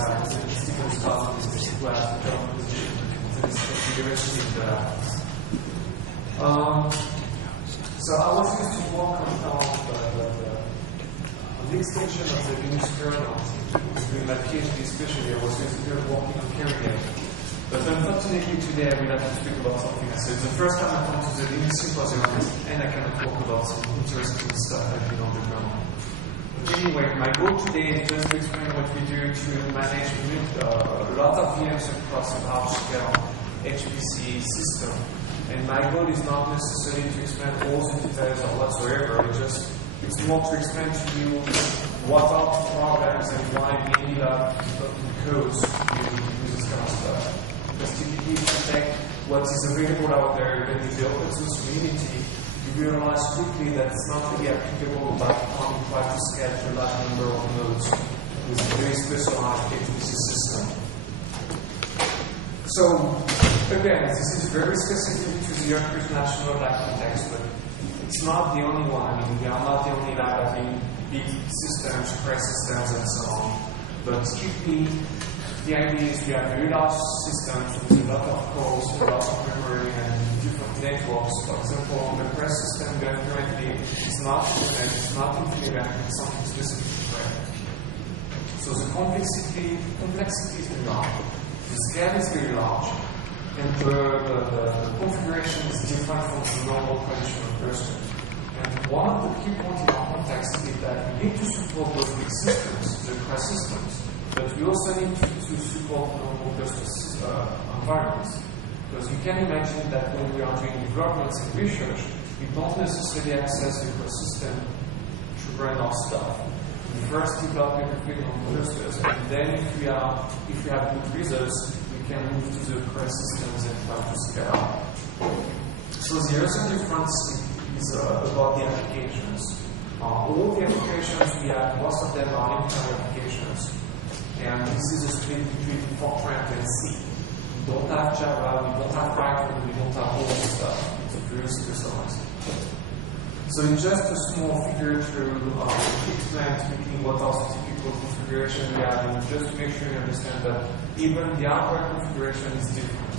statistical stuff in this configuration in the so I was used to work on the extension of the Linux kernel. During my PhD especially, I was used to working on Cray. But unfortunately today I will have to speak about something else. So it's the first time I come to the Linux Symposium and I cannot talk about some interesting stuff I did on the kernel. But anyway, my goal today is just to explain what we do to manage a lot of VMs across a large-scale HPC system. And my goal is not necessarily to explain all the details or whatsoever. It's more to explain to you what are the problems and why we need codes with this kind of stuff. Because typically, if you take what is available out there, then in the open source community, you realize quickly that it's not really applicable by how you try to scale to a large number of nodes with a very specialized HPC system. So, again, this is very specific to the European national lab context, but it's not the only one. I mean, we are not the only lab having big systems, Cray systems, and so on. But typically, the idea is we have very large systems with a lot of cores, a lot of memory, and different networks. For example, the Cray system we have currently is not Internet, it's not Infinite, it's something specific to Cray. So the complexity is very large. The scale is very large, and the configuration is different from the normal traditional version. And one of the key points in our context is that we need to support those big systems, the Cray systems, but we also need to support normal cluster environments. Because you can imagine that when we are doing developments and research, we don't necessarily access the Cray system to run our stuff. We first develop everything on clusters, and then if we have good results, we can move to the Cray systems and try to scale up. So the other difference is about the applications. All the applications we have, most of them are Linux applications, and this is a split between Fortran and C. We don't have Java, we don't have Python, we don't have all this stuff. It's very specialized. So in just a small figure to explain quickly what are the typical configuration we have, and just to make sure you understand that even the hardware configuration is different.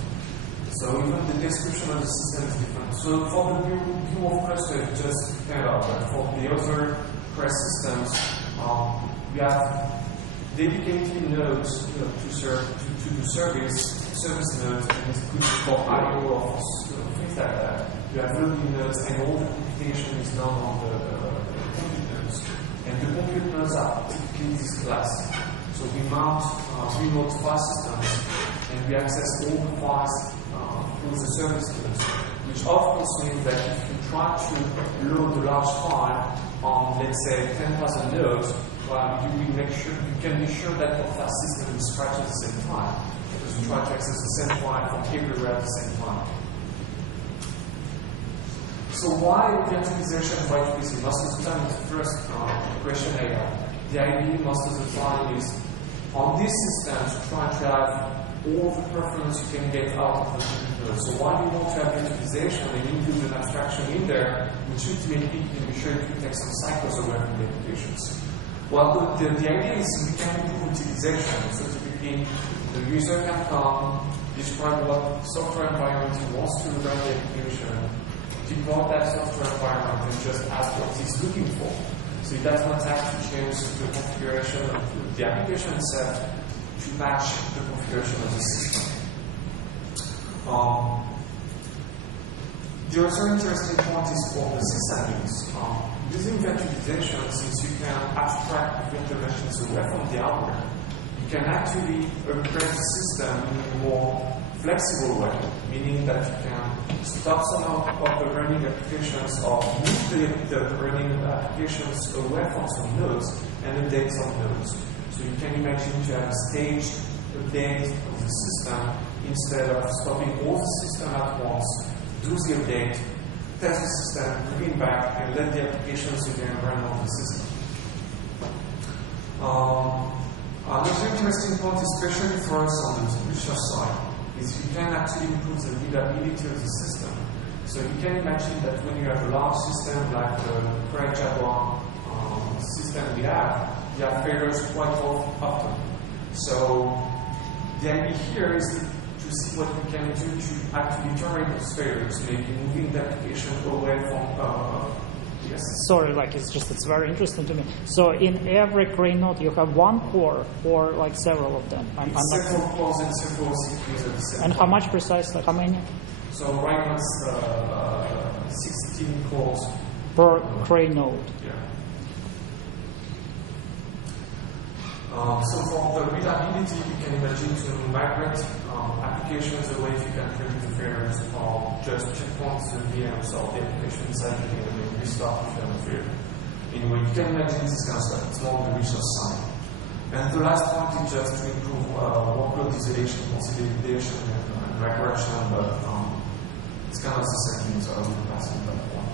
So even the description of the system is different. So for the view of cluster, it's just kind of, but for the other Cray systems, we have dedicated nodes to do service nodes, and it's good for I/O or things like that. You have loading nodes, and all the computation is done on the compute nodes. And the compute nodes are typically this class. So we mount remote file systems, and we access all the files through the service nodes, which of course means that if you try to load a large file on, let's say, 10,000 nodes, well, you can be sure that your file system is scratched at the same time, because you try to access the same file from everywhere at the same time. So why virtualization of HPC? Most of the time, it's the first question I have. The idea most of the time is, on this system, to try to have all the performance you can get out of the computer. So why do you want to have virtualization and include an abstraction in there, which ultimately you can be sure it will take some cycles away from the applications? Well, the idea is we can improve utilization. So typically, the user can come, describe what software environment he wants to run the application, deploy that software environment, and just ask what he's looking for. So he does not have to change the configuration of the application itself to match the configuration of the system. The other interesting point is for the sysadmins. Using virtualization, since you can abstract the virtual machines away from the hardware, you can actually upgrade the system in a more flexible way, meaning that you can stop some of the running applications or move the running applications away from some nodes and update some nodes. So you can imagine to have a staged update of the system instead of stopping all the system at once, do the update, test the system, bring it back, and let the applications again run on the system. Another interesting point, especially for us on the publisher side, is you can actually improve the readability of the system. So you can imagine that when you have a large system like the Cray Jaguar system we have failures quite often. So the idea here is to see what we can do to actually generate those failures, maybe moving the application away from. Yes. Sorry, it's very interesting to me. So in every Cray node, you have one core or like several of them? Several cores and several CPUs at the same time. And how much precisely? How many? So right now it's 16 cores per Cray node. Yeah. So for the readability, you can imagine to migrate applications away if you can predict the failures or just checkpoint the VMs or the application inside the VM and restart if you have a failure. Anyway, you can imagine this kind of stuff. It's more on the resource side. And the last point is just to improve workload isolation, consolidation, and regression, but it's kind of the same thing, so I will pass on that one.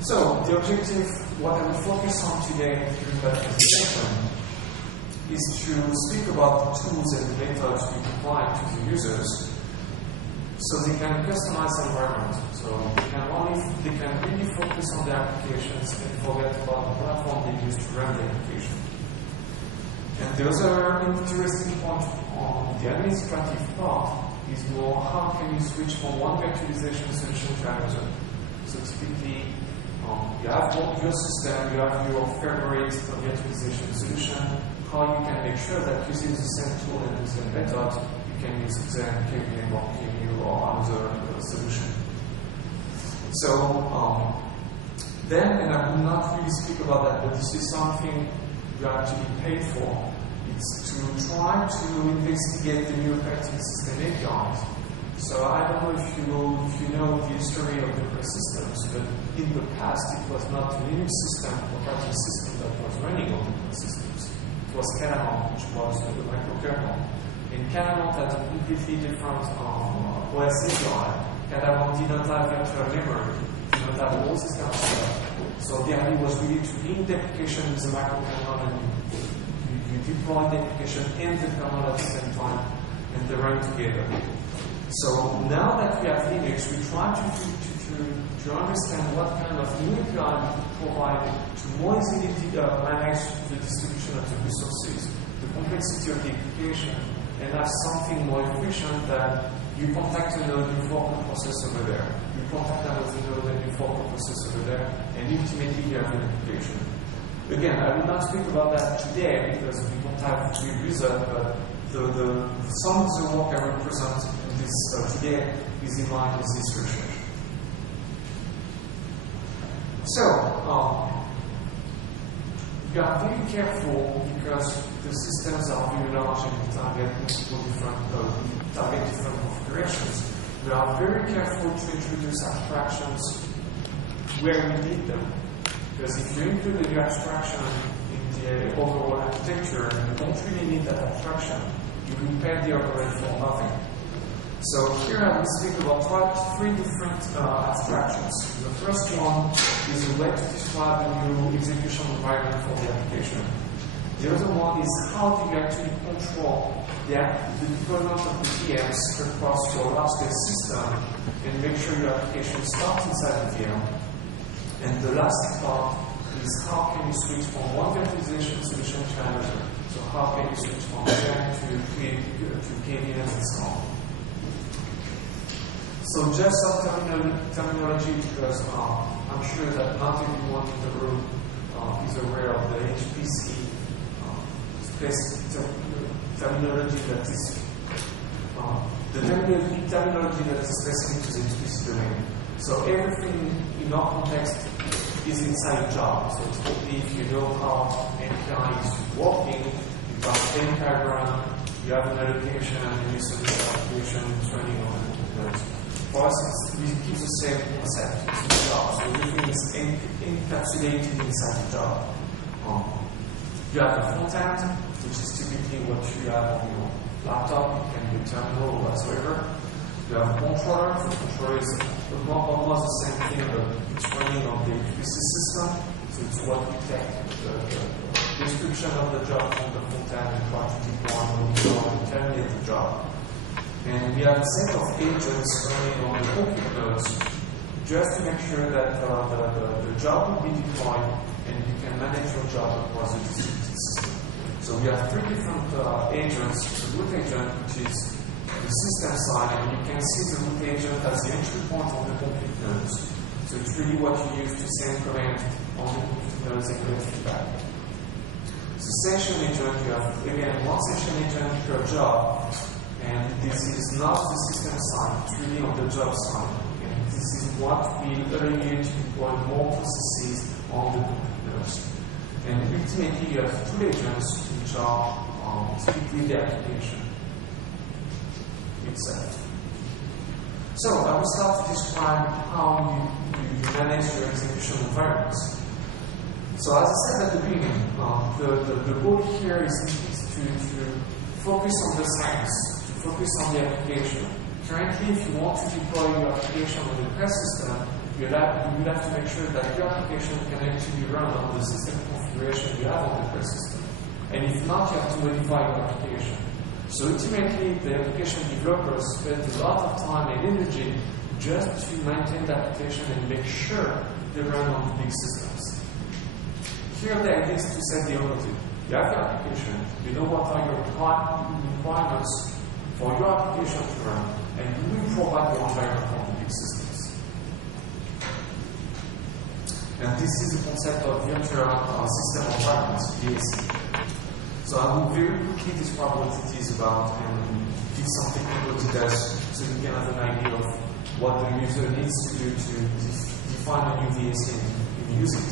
So the objective, what I will focus on today during that presentation, is to speak about the tools and the methods we apply to the users so they can customize the environment. So they can really focus on the applications and forget about the platform they use to run the application. And the other interesting point on the administrative part is more how can you switch from one virtualization solution to another. So typically, you have your system, you have your favorite virtualization solution. How you can make sure that using the same tool and the same method, you can use Xen, KVM, or KVU, or another solution. So then, and I will not really speak about that, but this is something you actually pay for. It's to try to investigate the new operating system APIs. So I don't know if you know the history of the Cray systems, but in the past it was not the Linux system, operating system that was running on the Cray systems. It was Calamont, which was the microkernel. And Calamont had a completely different OS API. Calamont didn't have virtual memory, didn't have all this kind of stuff. So the idea was really to link the application with the microkernel and you deploy the application and the kernel at the same time and they run together. So now that we have Linux, we try to understand what kind of new API we could provide to more easily manage the distribution of the resources, the complexity of the application, and have something more efficient than you contact a node, you fork a process over there. You contact another node and you fork a process over there, and ultimately you have an application. Again, I will not speak about that today because we don't have to use it, but some of the work I will present in this today is in line with this research. So, you are very careful because the systems are very large and target different configurations. We are very careful to introduce abstractions where we need them. Because if you include the abstraction in the overall architecture, you don't really need that abstraction. You will pay the overhead for nothing. So here I will speak about three different abstractions. The first one is a way to describe a new execution environment for the application. The other one is how do you actually control the deployment of the VMs across your large-scale system and make sure your application starts inside the VM. And the last part is how can you switch from one virtualization solution to another. So how can you switch from VM to KVM and so on. So just some terminology because I'm sure that not everyone in the room is aware of the HPC terminology that is the terminology that is specific to the HPC domain. So everything in our context is inside a job. So typically if you know how API is working, you have an API run, you have an allocation and you select the application running on it. For us, we keep the same concept. It's a job. So everything is encapsulated inside the job. You have the front end, which is typically what you have on your laptop. It can be a terminal or whatsoever. You have a controller. The controller is almost the same thing, but it's running on the HPC system. So it's what we take the description of the job from the front end and try to deploy and terminate the job. And we have a set of agents running on the computers just to make sure that the job will be deployed and you can manage your job across the distributed system. So So we have three different agents. The root agent, which is the system side, and you can see the root agent as the entry point of the compute nodes. So it's really what you use to send command on the compute nodes and get feedback. The session agent, you have again one session agent per job, and this is not the system side, it's really on the job side. And this is what will allow you to deploy more processes on the compute nodes. And ultimately, you have two agents, which are typically the application itself. So I will start to describe how you manage your execution environments. So as I said at the beginning, the goal here is to focus on the science, to focus on the application. Currently, if you want to deploy your application on the Cray system, you will have to make sure that your application can actually run on the system configuration you have on the Cray system. And if not, you have to modify your application. So ultimately, the application developers spend a lot of time and energy just to maintain the application and make sure they run on the big systems. Here the idea is to set the opposite. You have your application, you know what are your requirements for your application to run, and you will provide your environment on the big systems. And this is the concept of virtual system environments, VSE. So I will very quickly describe what it is about and give some technical details so you can have an idea of what the user needs to do to define a new VSE and use it.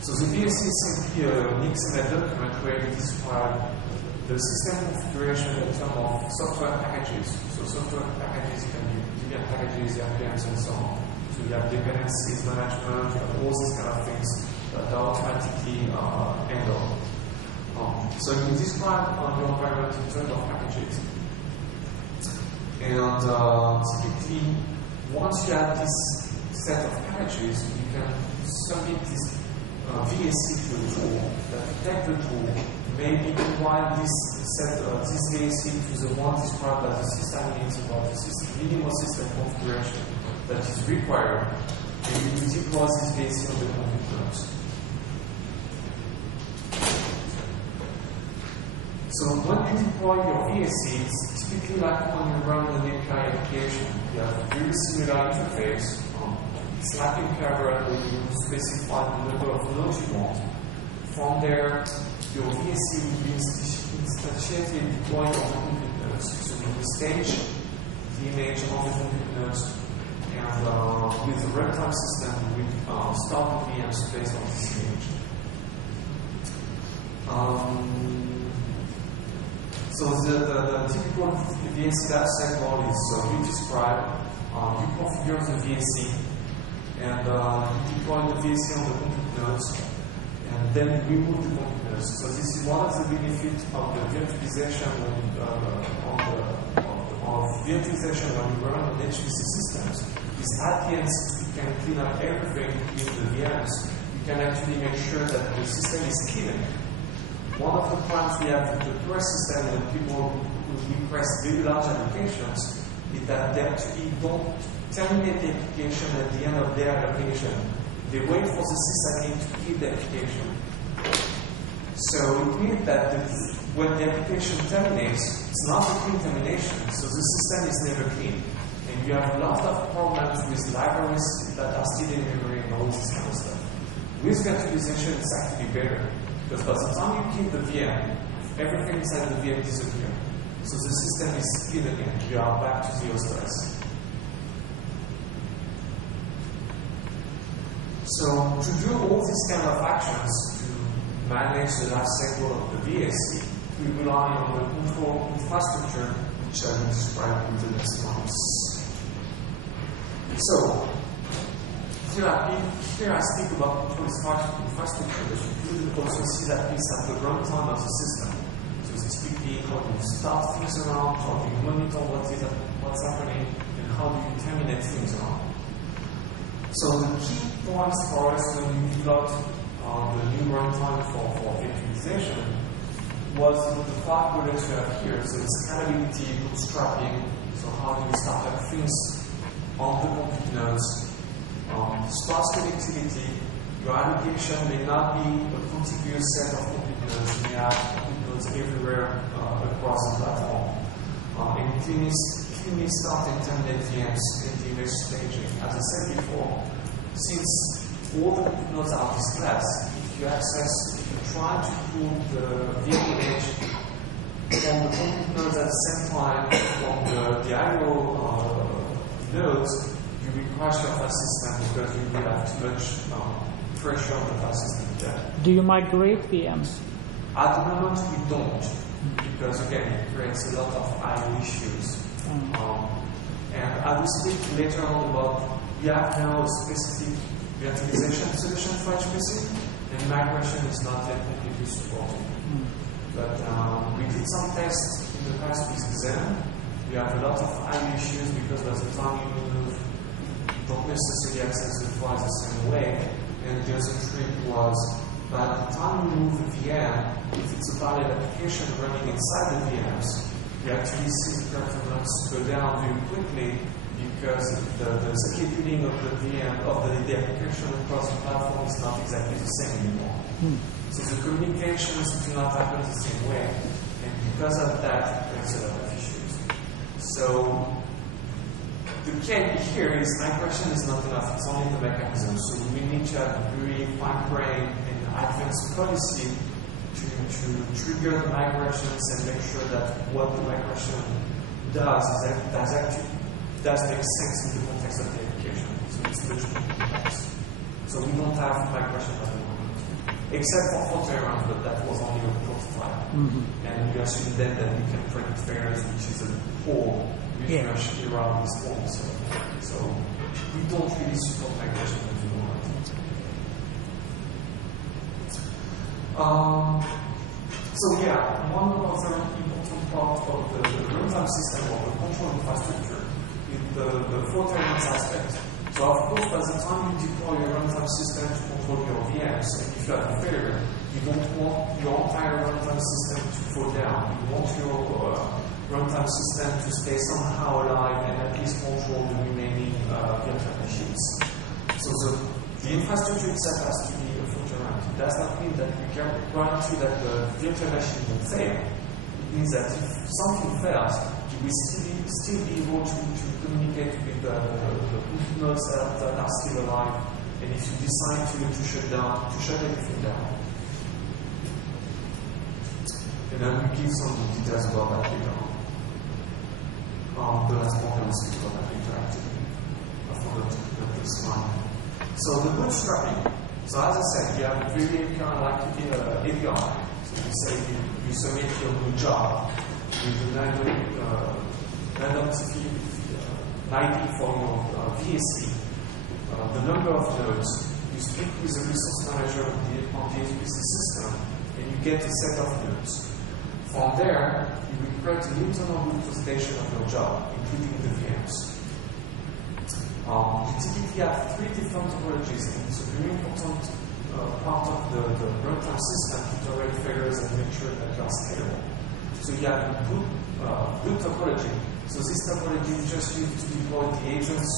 So the VSE is simply a XML document where you describe the system configuration in terms of software packages. So software packages can be Debian packages, ALPS, and so on. So you have dependencies management, you have all these kind of things that are automatically handled. So you can describe your environment in terms of packages. And typically, once you have this set of packages, you can submit this VSE to a tool that will take the tool, maybe provide this VSE to the one described as the system needs about the system, minimal system configuration that is required, and you will deploy this VSE on the compute nodes. So when you deploy your VSE, it's typically like when you run an API application. You have a very similar interface. It's like in Java where you specify the number of nodes you want. From there, your VSE will be instantiated and deployed on the compute nodes. So you will stage the image on the compute nodes, and with the runtime system, we start the VMs based on this image. So the typical VSE lifecycle is you describe, you configure the VSE, and you deploy the VSE on the compute nodes, and then you remove the compute nodes. So this is one of the benefits of the virtualization of virtualization when you run on HPC systems. Is at the end you can clean up everything in the VMs. You can actually make sure that the system is clean. One of the problems we have with the Cray system when people request very large applications is that they actually don't terminate the application at the end of their application. They wait for the sysadmin to kill the application. So it means that when the application terminates, it's not a clean termination, so the system is never clean. And you have a lot of problems with libraries that are still in memory and all this kind of stuff. With virtualization, it's actually better. Because by the time you kill the VM, everything inside the VM disappears. So the system is clean again. You are back to zero stress. So to do all these kind of actions to manage the life cycle of the VSE, we rely on the control infrastructure, which I will describe in the next months. So here I speak about control infrastructure, but you could also see that piece at the runtime of the system. So it's typically how do you start things around, how do you monitor what's happening, and how do you terminate things around. So the key points for us when we developed the new runtime for virtualization was the 5 bullets we have here. So it's scalability, bootstrapping, so how do you start up things on the compute nodes. Sparse connectivity, your application may not be a contiguous set of compute nodes. You may have compute nodes everywhere across the platform. And cleanly start and terminate VMs in the image staging. As I said before, since all the compute nodes are this class, if you try to pull the VM image from the compute nodes at the same time from the IO nodes, you will crash your file system because you will have too much pressure on the file system there. Do you migrate VMs? At the moment, we don't, because again, it creates a lot of IO issues. And I will speak later on about we have now a specific virtualization solution for HPC, and migration is not yet completely supported. But we did some tests in the past with Xen. We have a lot of IO issues because by the time you move, you don't necessarily access the files the same way. And the other trick was, by the time you move the VM, if it's a parallel application running inside the VMs, you actually see the performance go down very quickly because the scheduling of the VM, of the application across the platform is not exactly the same anymore. So the communications do not happen the same way, and because of that, there's a lot of issues. So the key here is migration is not enough, it's only the mechanism. So we need to have a very fine-grained and advanced policy to trigger the migrations and make sure that what the migration does make sense in the context of the application. So it's much more complex. So we don't have migration at the moment, except for fault errors, but that was only a prototype. And we assume then that we can predict failures, which is a whole refresh around this whole. So we don't really support migration at the moment. So yeah, one other important part of the runtime system or the control infrastructure is the fault tolerance aspect. So of course, by the time you deploy your runtime system to control your VMs, and if you have a failure, you don't want your entire runtime system to fall down. You want your runtime system to stay somehow alive and at least control the remaining virtual machines. So the infrastructure itself has to be a fault tolerant. It does not mean that we can guarantee that the virtual machine will fail. It means that if something fails, you will still be able to communicate with the nodes that are still alive. And if you decide to shut everything down. And I will give some details about that later on. The last point I will speak about that later actually. I forgot to put this slide. So the bootstrapping. So as I said, you have a very kind of like API. So you say you submit your new job with the ID for your VSC, the number of nodes. You speak with the resource manager on the HPC system, and you get a set of nodes. From there, you will create an internal virtualization of your job, including the VMs. You typically have 3 different topologies, and it's a very important part of the runtime system to tolerate failures and make sure that you are scalable. So you have a boot topology. So this topology is just used to deploy the agents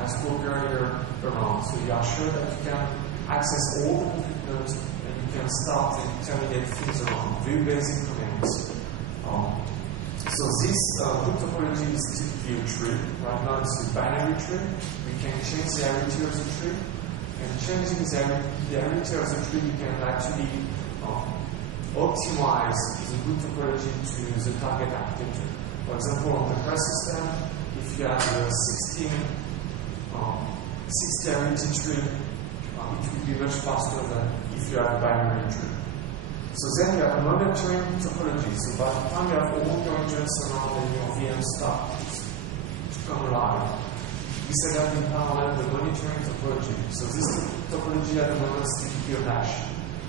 as spoke earlier around. So you are sure that you can access all the compute nodes and you can start and terminate things around. Very basic commands. So this boot topology is typically a tree. Right now it's a binary tree. We can change the arity of the tree. And changing the arity of the tree, we can actually optimize the boot topology to the target architecture. For example, on the Cray system, if you have a 60 arity tree, it will be much faster than if you have a binary tree. So then you have a monitoring topology. So by the time you have all your agents around and your VMs start to come alive, we set up in parallel the monitoring topology. So this topology at the moment is typically a mesh.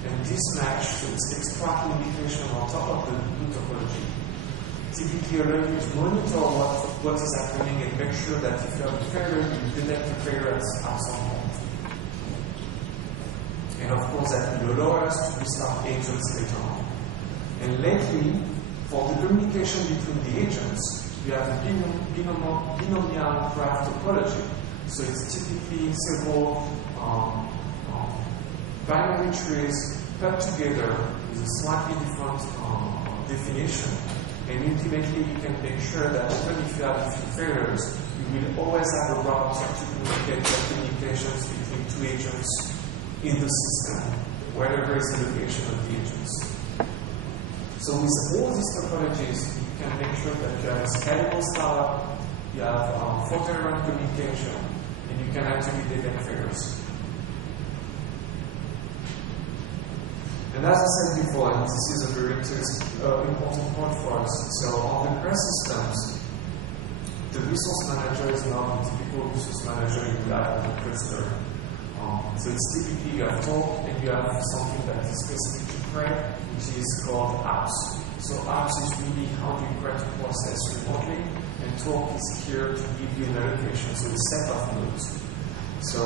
And this mesh, so it's extracting indication on top of the boot topology, typically allows you to monitor what is happening and make sure that if you have a failure, you detect the failure at some point. And of course, that will allow us to restart agents later on. And lately, for the communication between the agents, we have a binomial graph topology. So it's typically several binary trees put together with a slightly different definition. And ultimately, you can make sure that even if you have a few failures, you will always have a route to communicate the communications between two agents in the system, wherever is the location of the agents. So with all these topologies, you can make sure that you have a scalable startup, you have fault-tolerant communication, and you can actually detect failures. And as I said before, and this is a very important point for us, so on the Cray systems, the resource manager is not the typical resource manager you would have on the cluster. So it's typically you have talk and you have something that is specific to Cray, which is called ALPS. So ALPS is really how do you create a process remotely, and talk is here to give you an allocation, so a set of nodes. So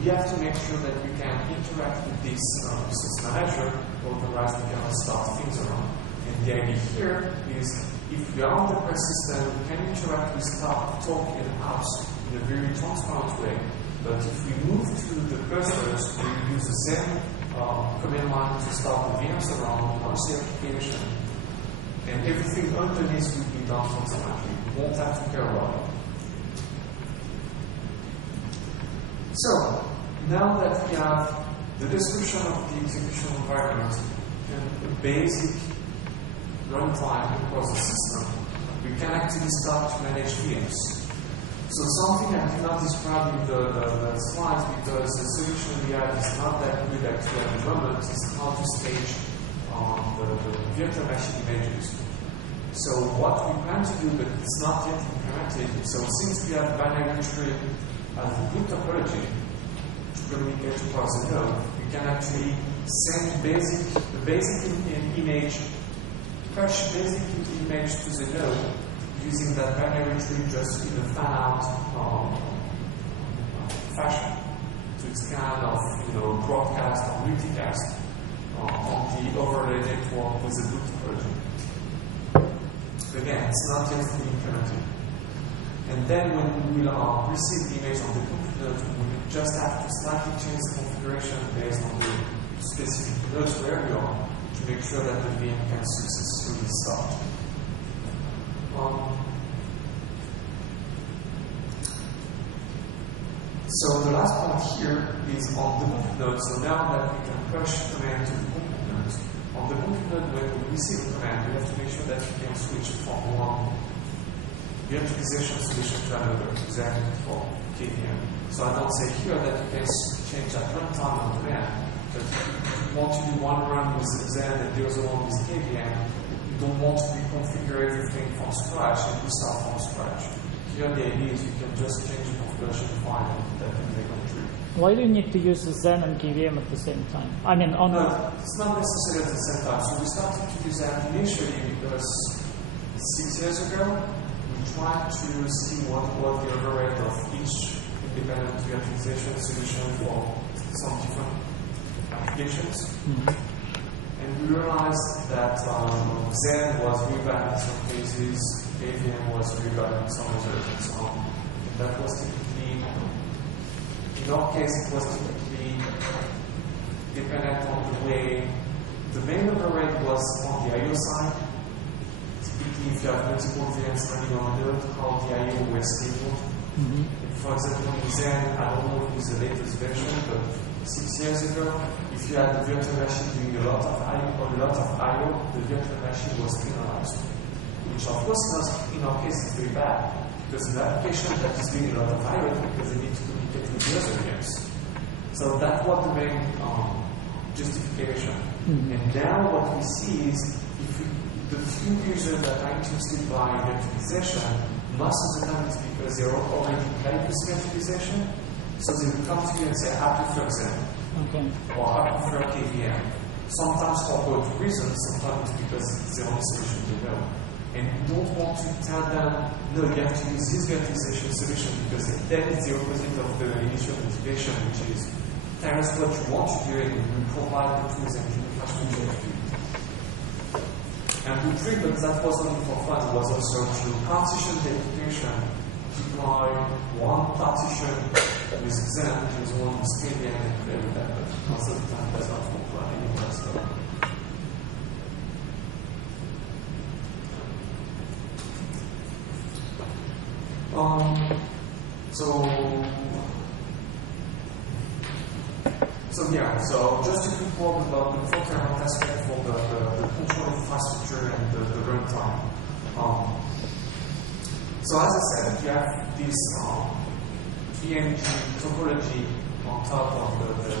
we have to make sure that we can interact with this resource manager, otherwise we cannot start things around. And the idea here is if we are on the Cray system, we can interact with talk and ALPS in a very transparent way. But if we move to the clusters, we use the same command line to start the VMs around, launch the application, and everything underneath will be done automatically. We won't have to care about it. So, now that we have the description of the execution environment and a basic runtime across the system, we can actually start to manage VMs. So something I cannot describe in the slides because the solution we have is not that good actually at the moment, is how to stage the virtual machine images. So what we plan to do, but it's not yet implemented, so since we have binary tree as a good topology to communicate across the node, we can actually send the basic image, push basic image to the node using that binary tree just in a fan-out fashion. So it's kind of broadcast or multicast on the overlay network with a good topology. Again, it's not yet fully implemented. And then when we will receive the image on the computer, we will just have to slightly change the configuration based on the specific nodes where we are to make sure that the VM can successfully start. So the last point here is on the compute node. So now that we can push command to the compute node, on the compute node when we receive a command, we have to make sure that we can switch from one virtualization solution to another, exactly for KVM. So I don't say here that you can change at runtime on demand, but if you want to do one run with Zen and the other one with KVM, you don't want to reconfigure everything from scratch and you start from scratch. Here the idea is you can just change the configuration file that can make on tree. Why do you need to use Zen and KVM at the same time? I mean, on no, it's not necessarily at the same time. So we started to do that initially because 6 years ago, we tried to see what was the overrate of each independent virtualization solution for some different applications. And we realized that Zen was really bad in some cases, KVM was really bad in some others, and so on. And that was typically, in our case, it was typically dependent on the way the main overrate was on the I/O side. Typically, if you have multiple VMs running on a node, how the I/O were scheduled. For example, in Zen, I don't know if it's the latest version, but 6 years ago, if you had the virtual machine doing a lot of I/O, the virtual machine was penalized. Which, of course, in our case, is very bad. Because an application that is doing a lot of I/O because they need to communicate with the other VMs. So that was the main justification. And now what we see is the few users that are interested by virtualization, most of the time it's because they're already playing with virtualization. So they will come to you and say, I prefer Zen, or I prefer KVM. Sometimes for both reasons, sometimes because it's the only solution they know. And you don't want to tell them, no, you have to use this virtualization solution because then it's the opposite of the initial motivation, which is tell us what you want to do and we provide the tools and the infrastructure to do it. And we agree, but that was only for fun. It was also to partition the application, deploy one partition with Zen, which is one with KVM and play with that, but most of the time it does not work anywhere. So. So just a quick word about the procurement aspect for the control infrastructure and the runtime. So as I said, you have this PNG topology on top of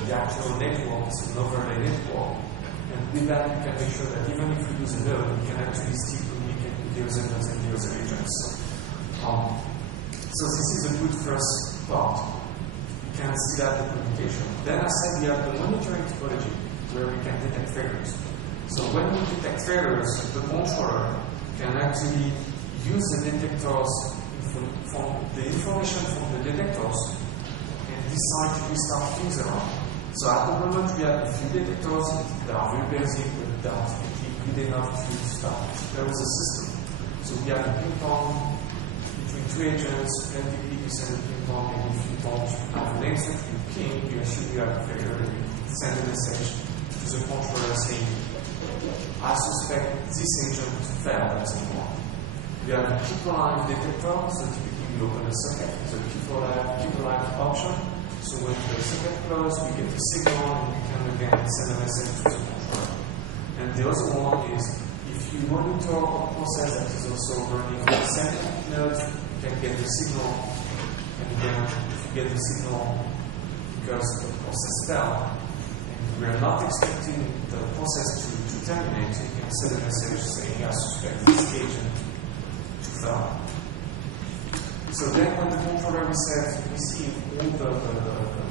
the actual network, it's an overlay network. And with that, you can make sure that even if you use a node, you can actually still communicate with the other nodes and the other agents. So this is a good first part. You can see that the communication. Then I said we have the monitoring topology where we can detect failures. So when we detect failures, the controller can actually use the detectors from the information from the detectors and decide to restart things around. So at the moment we have a few detectors that are very basic but that are good enough to start there is a system. So we have a ping pong between two agents, and we send a ping pong, and if you don't have an answer to your ping, you assume you have a failure, and you send a message to the controller saying, I suspect this agent failed at some point. We have a keep alive detector, so typically we open a socket with a keep alive option. So when the socket closes, we get the signal, and we can again send a message to the controller. And the other one is, if you monitor a process that is also running on the same node, you can get the signal, and again, if you get the signal because the process fell, and we are not expecting the process to terminate, you can send a message saying, I suspect this agent to fail. So then when the controller receives all the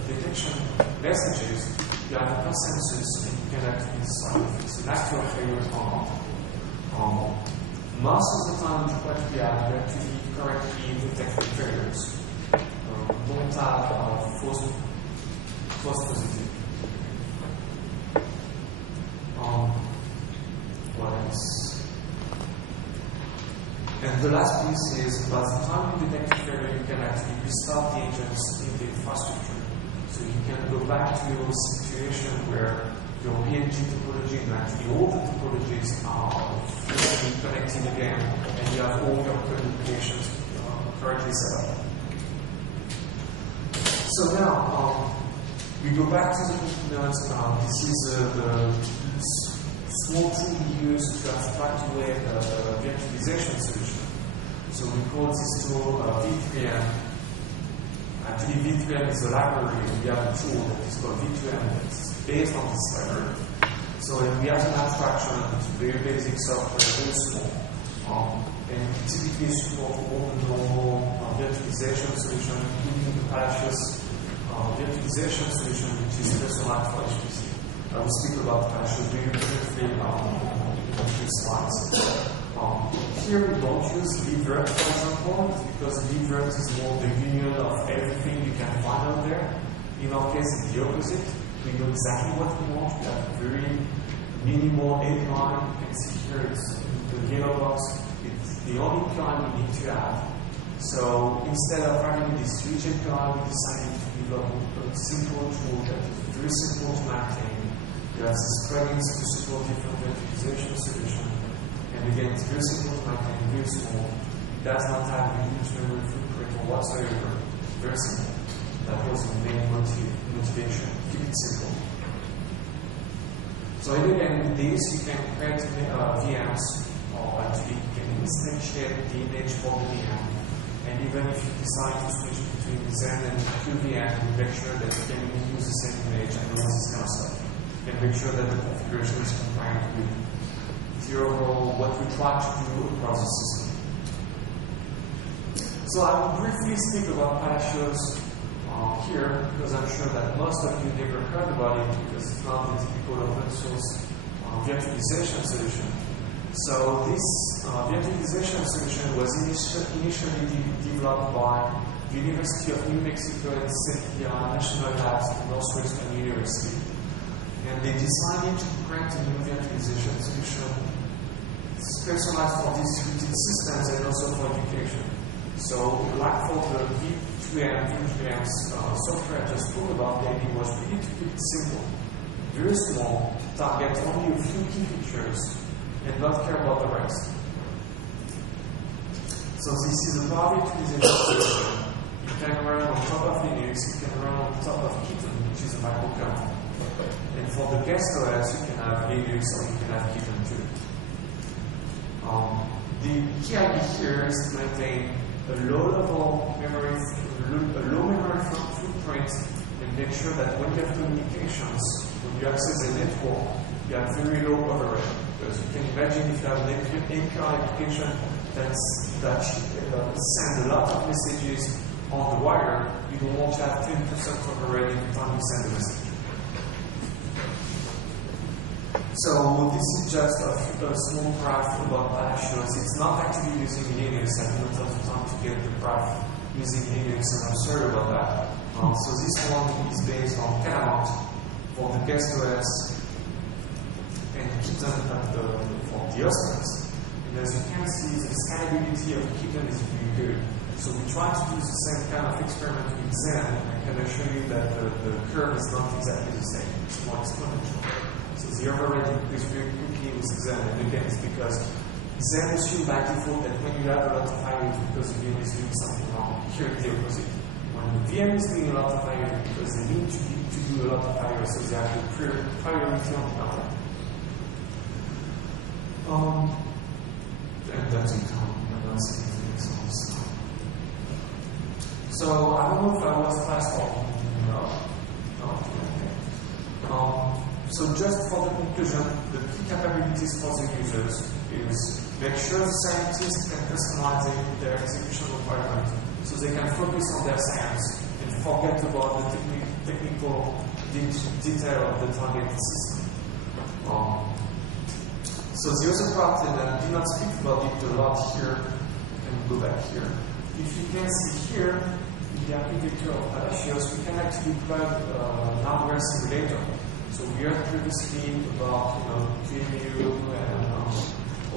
detection messages, you have a consensus, and you can actually decide if it's an actual failure or not. Most of the time, what we have, we actually correctly detect the failures. Don't have false positive. What else? And the last piece is, by the time you detect a failure, you can actually restart the agents in the infrastructure. So you can go back to your situation where your PNG topology and actually all the topologies are connected again, and you have all your communications correctly set up. So now, we go back to the components. This is the small tool we use to abstract away the virtualization solution. So we call this tool V3M. Actually, V3M is a library, and we have a tool that is called V3M that's based on this library. So we have an abstraction, it's very basic software, very small. And we typically support all the normal virtualization solution, including the Palacios virtualization solution, which is personalized for HPC. I will speak about Palacios very briefly in a few slides. Here we don't use libvirt, for example, because libvirt is more the union of everything you can find out there. In our case, it's the opposite. We know exactly what we want. We have a very minimal API. You can see here it's the yellow box. It's the only API we need to have. So instead of having this huge API, we decided to develop a simple tool that is very simple to maintain. It has these plugins to support different virtualization solutions. And again, it's very simple to maintain, very small. It does not have a huge memory footprint or whatsoever. Very simple. That was the main motivation. Keep it simple. So again, with this, you can create VMs, or actually you can instantiate the image for the VM. And even if you decide to switch between Zen and QVM, you make sure that you can use the same image and all this kind of stuff. And make sure that the configuration is compliant with the overall what we try to do across the system. So I will briefly speak about Palacios here, because I'm sure that most of you never heard about it, because it's not the typical open source virtualization solution. So this virtualization solution was initially developed by the University of New Mexico and Sequoia National Labs at Northwestern University. And they decided to create a new virtualization solution specialized for distributed systems and also for education. So, like for the V3M software I just spoke about, the idea was really to keep it simple, very small, target only a few key features, and not care about the rest. So So this is a power virtualization solution. You can run on top of Linux, you can run on top of Kitten, which is a microkernel. And for the guest OS, you can have Linux or you can have Kitten too. The key idea here is to maintain a low memory footprint and make sure that when you have communications, when you access a network, you have very low overhead. Because you can imagine if you have an API application that sends a lot of messages on the wire, you don't want to have 10% overhead every time you send a message. So this is just a small graph about Palacios. It's not actually using Linux. I did not have the time to get the graph using Linux, and I'm sorry about that. So this one is based on Calamont for the guest OS and Kitten for the hostess. And as you can see, the scalability of Kitten is really good. So we try to do the same kind of experiment with Zen. I can assure you that the curve is not exactly the same. It's more exponential. So the overhead increase very quickly with Zen, and again, it's because Zen assumes by default that when you have a lot of IO because the VM is doing something wrong. Here it's the opposite. When the VM is doing a lot of IO because they need to do a lot of IO, so they have the priority on the matter. And that's it. I'm not saying anything else. So I don't know if I was fast or no. So just for the conclusion, the key capabilities for the users is make sure the scientists can customize their execution environment so they can focus on their science and forget about the technical detail of the target system. So the other part, and I did not speak about it a lot here, and go back here. If you can see here, in the architecture of Palacios, we can actually plug an hardware simulator. So we heard previously about QEMU and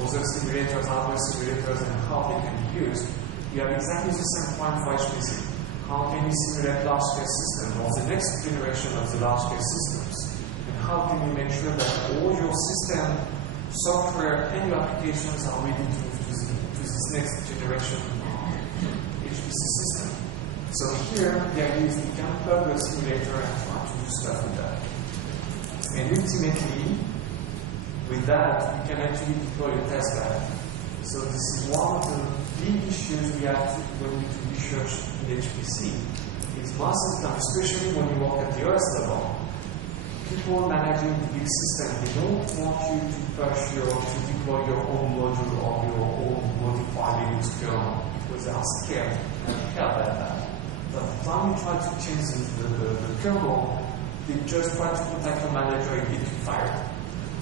other simulators, hardware simulators, and how they can be used. We have exactly the same point for HPC. How can you simulate large-scale systems, or the next generation of the large-scale systems? And how can you make sure that all your system, software, and your applications are ready to move to this next generation HPC system? So here, the idea is we can plug a simulator and try to do stuff with that. And ultimately, with that, we can actually deploy a test bed. So this is one of the big issues we have when we do research in HPC. It's most of the time, especially when you work at the OS level, people managing the big system, they don't want you to deploy your own module or your own modified Linux kernel because they are scared and care about that. But the time you try to change the kernel, they just try to contact your manager and get you fired.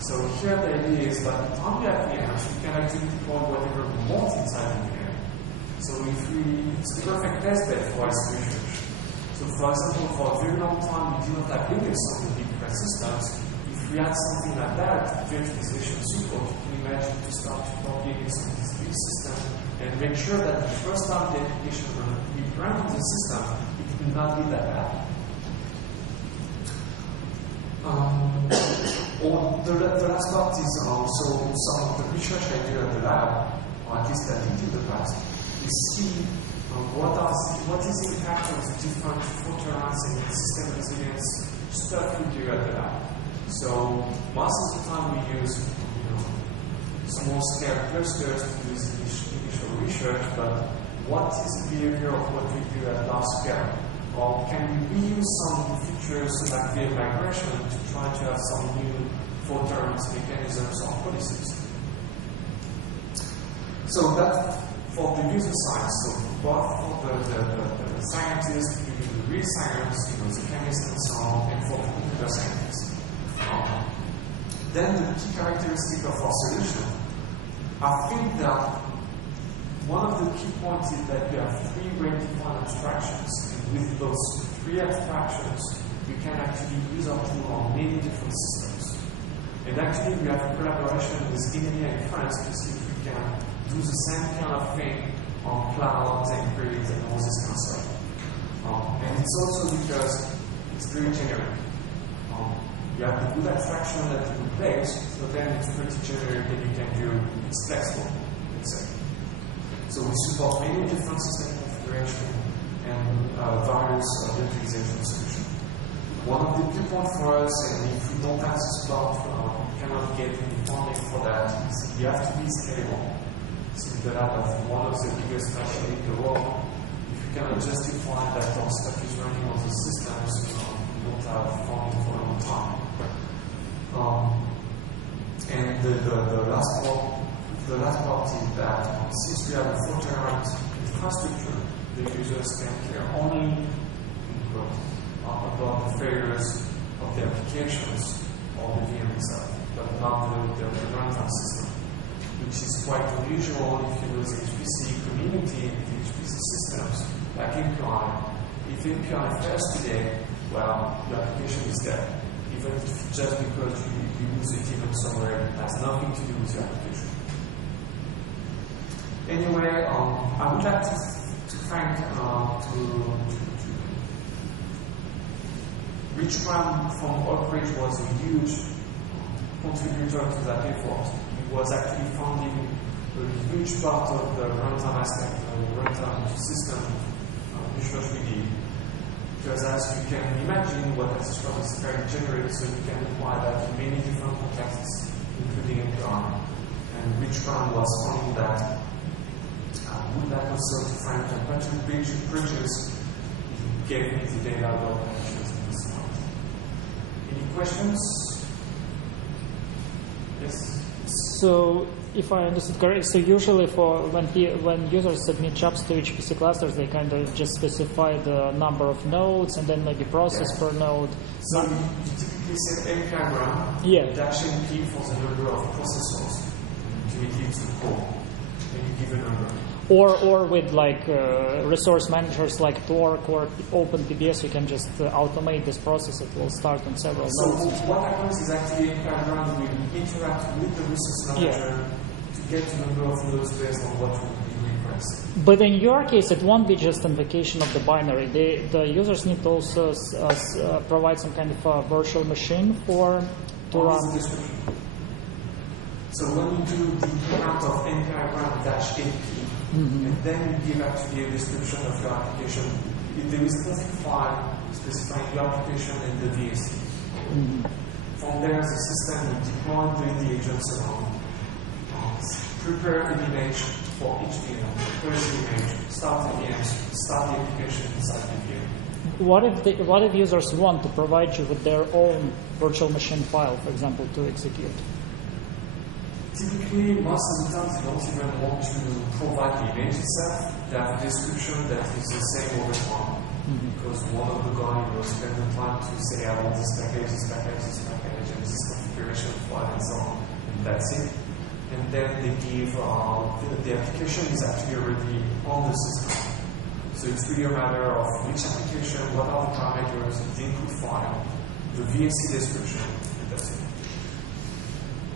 So here the idea is that on the VMs, we can actually deploy whatever we want inside the VM. So it's the perfect test bed for our research. So for example, for a very long time, we did not have Linux on the big systems. If we had something like that, virtualization support, you can imagine to start to deploy Linux on this big system and make sure that the first time the application will be run on the system, it will not be that bad. The last part is also some of the research I do at the lab, or at least I did in the past, is see what is the impact of the different fault tolerance and system resilience stuff we do at the lab. So most of the time we use small scale clusters to do this initial research, but what is the behavior of what we do at large scale? Or can we reuse some features like VM migration to try to have some new fault tolerance mechanisms or policies? So that's for the user side. So both for the scientists, the real science, the chemists and so on, and for the computer scientists. Then the key characteristic of our solution, I think that one of the key points is that we have three well-defined abstractions. With those three abstractions, we can actually use our tool on many different systems. And actually, we have a collaboration with India and France to see if we can do the same kind of thing on clouds and grids and all this kind of stuff. And it's also because it's very generic. You have the good abstraction that you replace, so then it's pretty generic and you can do, it's flexible, let's say. So we we support many different system configuration and various virtualization solutions. One of the key points for us, and if we don't have this part, we cannot get any funding for that, is you have to be scalable. So the lab of one of the biggest factories in the world, if you cannot justify that our stuff is running on the systems, you don't have funding for a long time. And the last part is that since we have a 4 terabyte infrastructure, the users can care only about the failures of the applications or the VM itself, but not the runtime system, which is quite unusual if you use HPC community, the HPC systems, like MPI. If MPI fails today, well, the application is dead, even if just because you use it even somewhere it has nothing to do with the application. Anyway, I would like to thank Rich Ram from Oak Ridge was a huge contributor to that effort. He was actually funding a huge part of the runtime aspect, the runtime system research we did. Because as you can imagine, what this problem is very generated, so you can apply that in many different contexts, including MPI. And Rich Ram was funding that. I would like also to thank Patrick Bridges, who gave me the data about conditions in this slide. Any questions? Yes? So, if I understood correctly, so usually for when users submit jobs to HPC clusters, they kind of just specify the number of nodes and then maybe process per node. So you typically say MPI RAM, dash NP for the number of processors committed to the core, and you give a number. Or with like resource managers like Torque or OpenPBS, you can just automate this process. It will start on several nodes. So what happens is actually MPI will interact with the resource manager to get the number of nodes based on what will be requested. But in your case, it won't be just invocation of the binary. The users need to also provide some kind of a virtual machine to run. So when you do the amount of MPI RAM dash NP, and then you give actually a description of your application. There is a config file specifying your application and the VST. From there, the system will deploy the agents around, prepare an image for each VM, prepare the image, start the VM, start the application inside the VM. What if users want to provide you with their own virtual machine file, for example, to execute? Typically, most of the time, they don't even want to provide the image itself. They have a description that is the same over time. Because one of the guys will spend the time to say, I want this package, and this configuration file, and so on. And that's it. And then they give, the application is actually already on the system. So it's really a matter of which application, what are the parameters, the input file, the VSC description, and that's it.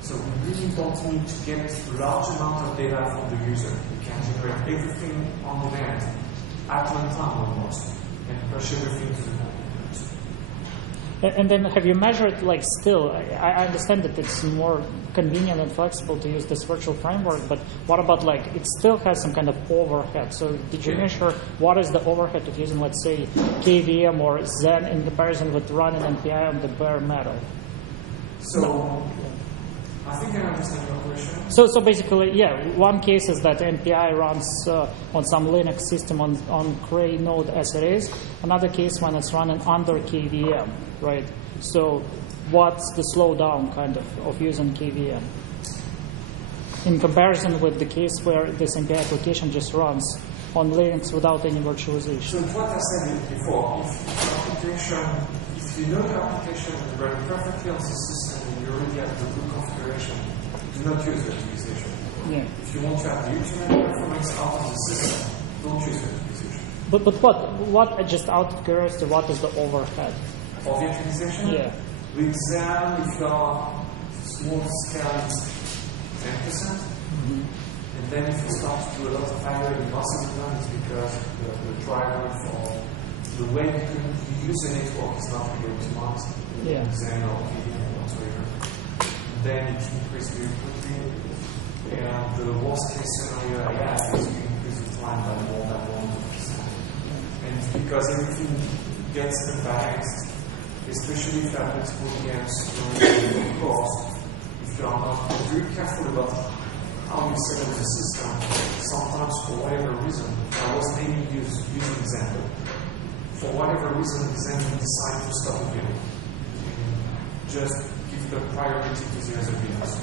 So we really don't need to get a large amount of data from the user. We can generate everything on demand at one time almost and push everything to the computers. And then have you measured, like, still, I understand that it's more convenient and flexible to use this virtual framework, but what about, like, it still has some kind of overhead. So did you measure what is the overhead of using, let's say, KVM or Zen in comparison with running MPI on the bare metal? So I think I understand your question. So basically, one case is that MPI runs on some Linux system on Cray node as it is. Another case when it's running under KVM, right? So what's the slowdown kind of using KVM? In comparison with the case where this MPI application just runs on Linux without any virtualization. So what I said before, if you know your application is running perfectly on the system and you already have the good configuration, do not use virtualization. If you want to have the ultimate performance out of the system, don't use virtualization. But what, just out of curiosity, what is the overhead? For virtualization? With Zen, if you are small scale, it's 10%. And then if you start to do a lot of higher, most of the time it's because the driver for the way you use the network is not really optimized. Zen or KVM or whatever. Then it increases very quickly. And the worst case scenario I have is you increase the because everything gets unbalanced, especially if you have multiple VMs running the course. If you are not very careful about how you set up the system, sometimes for whatever reason, I was mainly using example. For whatever reason, then you decide to stop a VM. Just give the priority to the other VMs.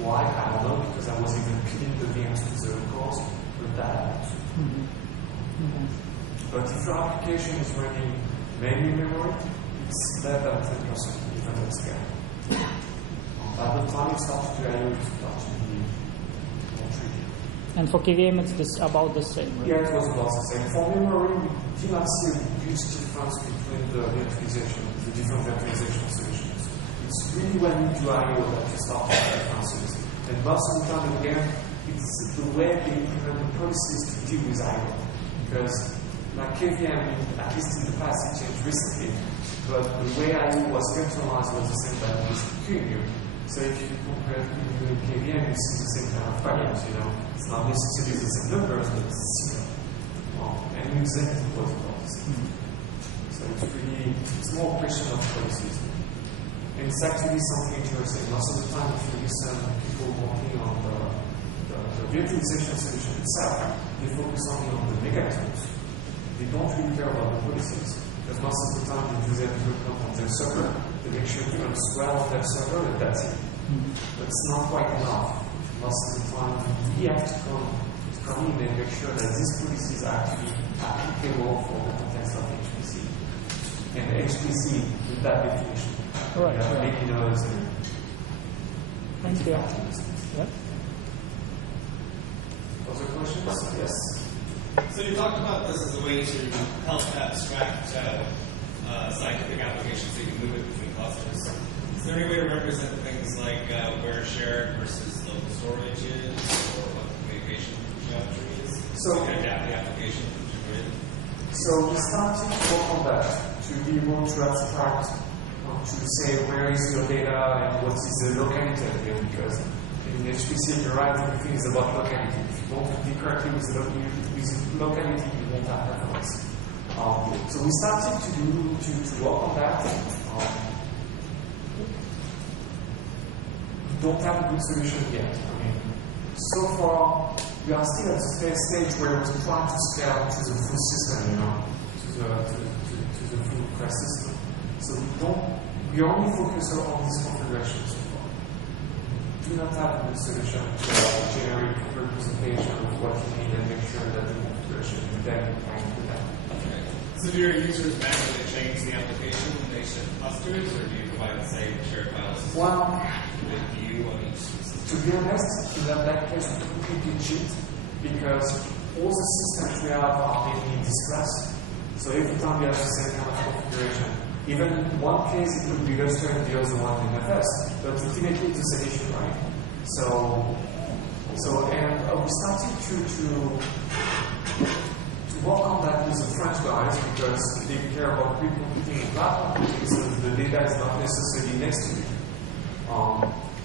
Why? I don't know, because I was even pinning the VMs to the course with that. But if your application is running mainly memory, it's less than 10%, even at scale. By the time it starts to IO, it starts to be more tricky. And for KVM, it's about the same, right? Yeah, it was about the same. For memory, we did not see a huge difference between the virtualization, the different virtualization solutions. It's really when you do IO that you start to see differences. And most of the time, again, it's the way they implement the policies to deal with IO. Because, like KVM, at least in the past, it changed recently. But the way IO was virtualized was the same that with QEMU. So if you compare QEMU and KVM, you see the same kind of patterns, you know. It's not necessarily the same numbers, but it's similar. And using it was about the same. So it's more a question of policies. And it's actually something interesting. Most of the time, if you listen to people working on the virtualization solution itself, they focus only on the mechanisms. They don't really care about the policies. Because most of the time, they do their development on their server. They make sure it runs well on their server, and that's it. But it's not quite enough. Most of the time, we have to come in and make sure that these policies are actually applicable for the context of HPC. And HPC, with that definition. Right. We have many nodes and thank you. Yeah. Other questions? Yes. So you talked about this as a way to help abstract scientific applications so you can move it between clusters. Is there any way to represent things like where shared versus local storage is, or what the communication geometry is? So you can adapt the application to it. So we started to work on that to be able to abstract, to say where is your data and what is the locality of it, because in HPC, you're right, everything is about locality. If you don't be correctly with locality, you won't have performance. So we started to work on that. We don't have a good solution yet. I mean, so far, we are still at the stage where we're trying to scale to the full system, you know, to the full Cray system. So we only focus on this configuration so far. We do not have a good solution to generate a representation of what you need and make sure that the configuration is then trying to do that. Okay. So do your users manually change the application when they shift clusters, or do you provide the same shared file system? Well, with view on each system? To be honest, in that case, we completely cheat because all the systems we have are mainly in this class. So every time we have the same kind of configuration. Even in one case, it could be illustrated and the other one in FS, but ultimately it's the same issue, right? And we started to work on that with the French guys because they care about quick computing and cloud computing, so the data is not necessarily next to you.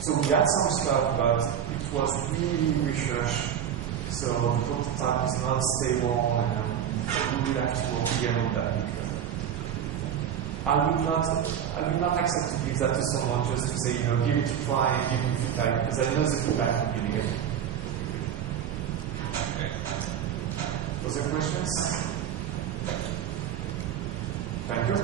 So we had some stuff, but it was really research. So the prototype is not stable, and we will have to work again on that. I would not accept to give that to someone just to say, give it a try and give me feedback, because I know the feedback will be negative. Okay. Other questions? Thank you.